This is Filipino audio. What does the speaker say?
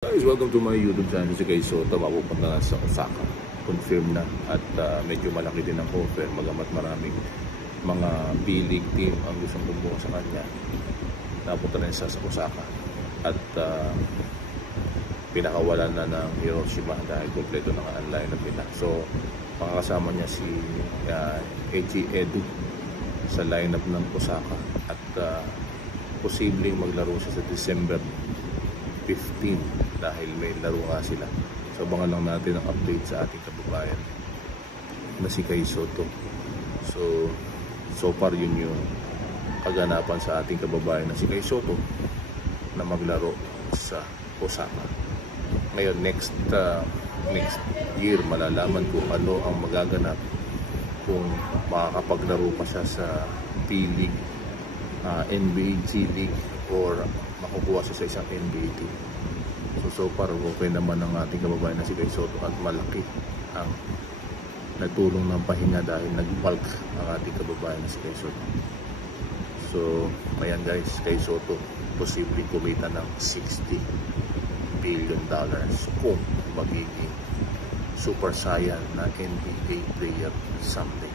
Guys, welcome to my YouTube channel. Si Kay Soto, mapupunta na sa Osaka. Confirm na at medyo malaki din ang offer, magamat maraming mga B-League team ang gustong bumuha sa kanya. Napunta na sa Osaka at pinakawalan na ng Hiroshima dahil kompleto na ang line-up nila. So makakasama niya si Eiji Edu sa line-up ng Osaka at posibleng maglaro siya sa December 15 dahil may laro nga sila. So abangan lang natin ang update sa ating kababayan na si Kay Soto. So far yun yung kaganapan sa ating kababayan na si Kay Soto na maglaro sa Osaka. Ngayon next year malalaman kung ano ang magaganap, kung makakapaglaro pa siya sa B-League, NBA G League, or makukuha siya sa isang NBA team. So far okay naman ang ating kababayan na si Kay Soto at malaki ang natulong ng pahinga dahil nag-bulk ang ating kababayan na si Kay Soto. So ayan guys, Kay Soto posibleng kumita ng $60 billion kung magiging super saiyan na NBA player someday.